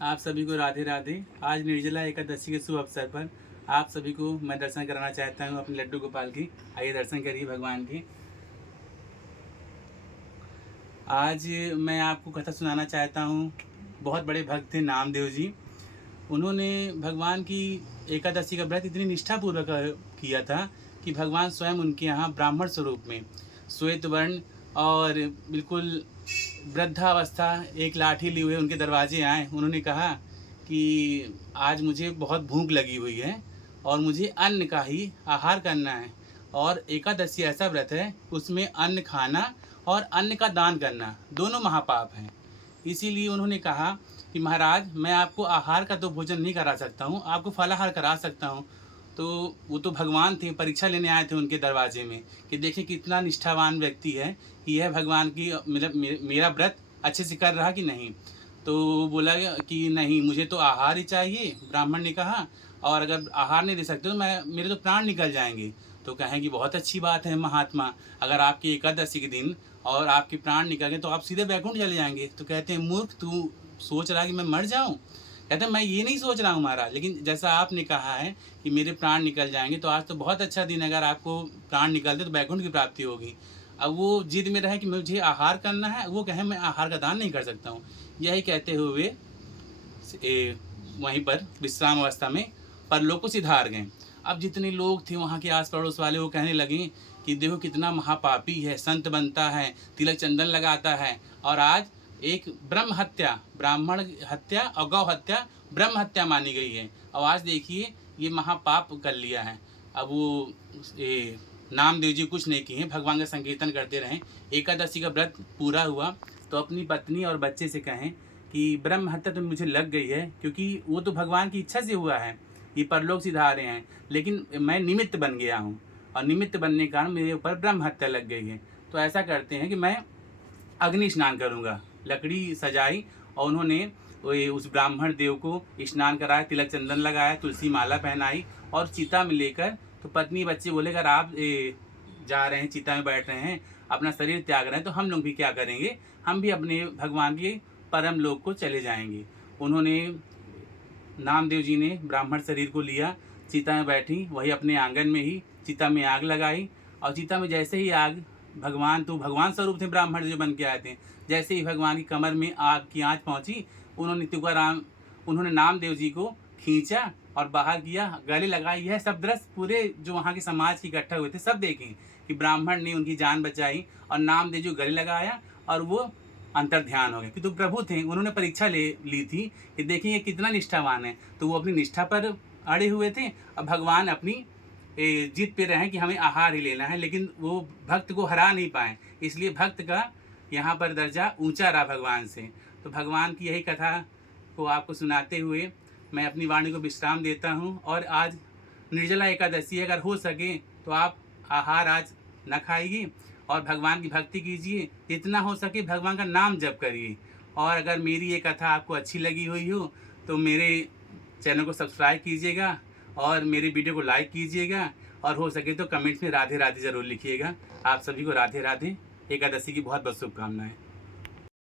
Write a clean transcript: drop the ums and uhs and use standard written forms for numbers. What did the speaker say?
आप सभी को राधे राधे। आज निर्जला एकादशी के शुभ अवसर पर आप सभी को मैं दर्शन कराना चाहता हूँ अपने लड्डू गोपाल की। आइए दर्शन करिए भगवान की। आज मैं आपको कथा सुनाना चाहता हूँ। बहुत बड़े भक्त थे नामदेव जी। उन्होंने भगवान की एकादशी का व्रत इतनी निष्ठापूर्वक किया था कि भगवान स्वयं उनके यहाँ ब्राह्मण स्वरूप में श्वेत वर्ण और बिल्कुल वृद्धावस्था एक लाठी लिए हुए उनके दरवाजे आए। उन्होंने कहा कि आज मुझे बहुत भूख लगी हुई है और मुझे अन्न का ही आहार करना है, और एकादशी ऐसा व्रत है उसमें अन्न खाना और अन्न का दान करना दोनों महापाप हैं। इसीलिए उन्होंने कहा कि महाराज, मैं आपको आहार का तो भोजन नहीं करा सकता हूँ, आपको फलाहार करा सकता हूँ। तो वो तो भगवान थे, परीक्षा लेने आए थे उनके दरवाजे में कि देखिए कितना निष्ठावान व्यक्ति है कि यह भगवान की मतलब मेरा व्रत अच्छे से कर रहा कि नहीं। तो बोला कि नहीं, मुझे तो आहार ही चाहिए। ब्राह्मण ने कहा, और अगर आहार नहीं दे सकते तो मैं मेरे तो प्राण निकल जाएंगे। तो कहें कि बहुत अच्छी बात है महात्मा, अगर आपकी एकादशी के दिन और आपके प्राण निकल गए तो आप सीधे बैकुंठ चले जाएंगे। तो कहते हैं, मूर्ख, तू सोच रहा है कि मैं मर जाऊं? कहते हैं, मैं ये नहीं सोच रहा हूँ महाराज, लेकिन जैसा आपने कहा है कि मेरे प्राण निकल जाएंगे तो आज तो बहुत अच्छा दिन है, अगर आपको प्राण निकलते तो बैकुंठ की प्राप्ति होगी। अब वो जिद में रहे कि मुझे आहार करना है, वो कहे मैं आहार का दान नहीं कर सकता हूँ। यही कहते हुए वहीं पर विश्राम अवस्था में परलोक को सिधार गए। अब जितने लोग थे वहाँ के आस पड़ोस वाले, वो कहने लगे कि देखो कितना महापापी है, संत बनता है, तिलक चंदन लगाता है, और आज एक ब्रह्म हत्या, ब्राह्मण हत्या और गौ हत्या ब्रह्म हत्या मानी गई है, और आज देखिए ये महापाप कर लिया है। अब वो नामदेव जी कुछ नहीं किए, भगवान का संकीर्तन करते रहें। एकादशी का व्रत पूरा हुआ तो अपनी पत्नी और बच्चे से कहें कि ब्रह्म हत्या तो मुझे लग गई है, क्योंकि वो तो भगवान की इच्छा से हुआ है, ये परलोक सिधारे हैं, लेकिन मैं निमित्त बन गया हूँ, और निमित्त बनने के कारण मेरे ऊपर ब्रह्म हत्या लग गई है। तो ऐसा करते हैं कि मैं अग्नि स्नान करूँगा। लकड़ी सजाई और उन्होंने उस ब्राह्मण देव को स्नान कराया, तिलक चंदन लगाया, तुलसी माला पहनाई और चिता में लेकर, तो पत्नी बच्चे बोले, अगर आप जा रहे हैं, चिता में बैठ रहे हैं, अपना शरीर त्याग रहे हैं, तो हम लोग भी क्या करेंगे, हम भी अपने भगवान के परम लोक को चले जाएंगे। उन्होंने नामदेव जी ने ब्राह्मण शरीर को लिया, चिता में बैठी, वही अपने आंगन में ही चिता में आग लगाई, और चिता में जैसे ही आग, भगवान तो भगवान स्वरूप थे ब्राह्मण जो बन के आए थे, जैसे ही भगवान की कमर में आग की आँच पहुँची, उन्होंने नामदेव जी को खींचा और बाहर किया, गले लगाई। यह सब दृश्य पूरे जो वहाँ के समाज के इकट्ठा हुए थे सब देखें कि ब्राह्मण ने उनकी जान बचाई और नामदेव जी को गले लगाया, और वो अंतर ध्यान हो गए कि तो प्रभु थे, उन्होंने परीक्षा ले ली थी कि देखिए ये कितना निष्ठावान है। तो वो अपनी निष्ठा पर अड़े हुए थे, और भगवान अपनी जिद पे रहे कि हमें आहार ही लेना है, लेकिन वो भक्त को हरा नहीं पाए, इसलिए भक्त का यहाँ पर दर्जा ऊंचा रहा भगवान से। तो भगवान की यही कथा को आपको सुनाते हुए मैं अपनी वाणी को विश्राम देता हूँ। और आज निर्जला एकादशी है, अगर हो सके तो आप आहार आज न खाइए और भगवान की भक्ति कीजिए, जितना हो सके भगवान का नाम जप करिए। और अगर मेरी ये कथा आपको अच्छी लगी हुई हो तो मेरे चैनल को सब्सक्राइब कीजिएगा और मेरे वीडियो को लाइक कीजिएगा, और हो सके तो कमेंट्स में राधे राधे ज़रूर लिखिएगा। आप सभी को राधे राधे, एकादशी की बहुत बहुत शुभकामनाएं।